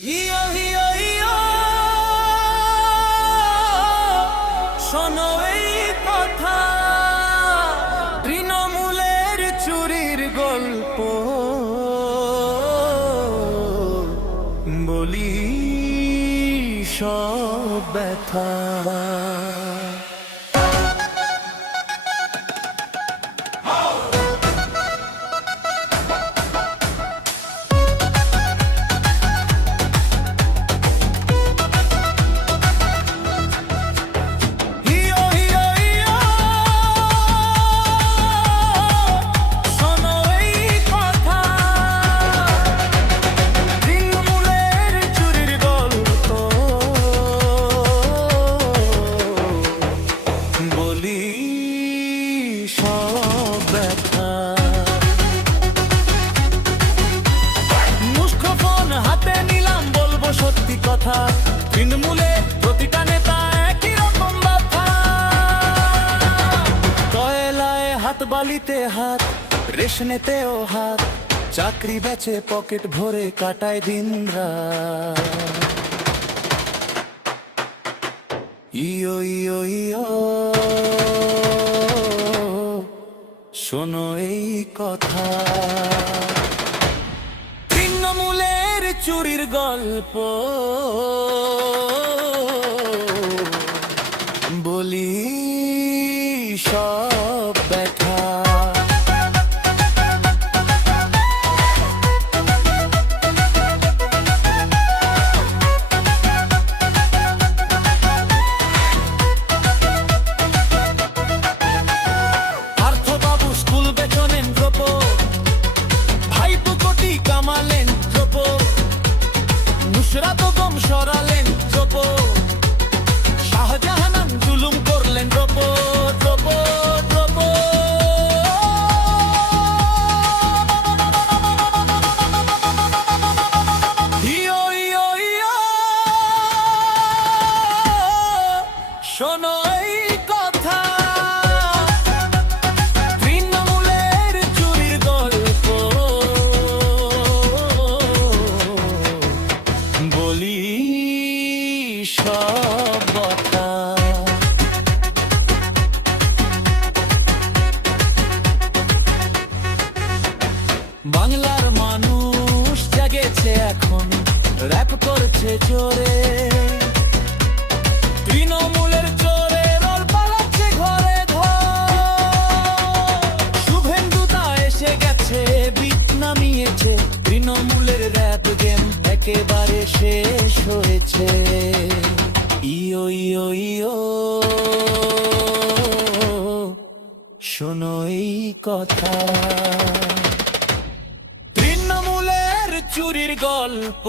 হিয়া হিয়া হিয়া শোনো এই কথা, তৃণমূলের চুরির গল্প বলি সব ব্যথা। তৃণমূলে প্রতিটা নেতা একই রকম ব্যথা, কয়লায় হাত বালিতে হাত, রেশনেতেও হাত, চাকরি বেচে পকেট ভরে কাটায় দিন রাত। ইয়ো ইয়ো ইয়ো শোনো এই কথা, তৃণমূলের চুরির গল্প বলি সব ব্যথা। পার্থবাবু স্কুল বেচনেন দ্রোপ, ভাইপো কোটি কামালেন দ্রোপ, নুসরাত বেগম সরালেন দ্রোপ, শাহজাহান জুলুম করলেন দ্রোপ দ্রোপ দ্রোপ। ইয়ো ইয়ো ইয়ো শোনো এই কথা, তৃণমূলের চুরির গল্প বলি সব কথা। বাংলার মানুষ জেগেছে এখন, র‍্যাপ করছে জোরে, তৃণমূলের চোরে রোল পালাচ্ছে ঘরে ঘর। শুভেন্দুদা এসে গেছে, বিট নামিয়েছে, তৃণমূলের র‍্যাপ গেম একেবারে শেষ হয়েছে। ইয়ো ইয়ো ইয়ো শোনো এই কথা, তৃণমূলের চুরির গল্প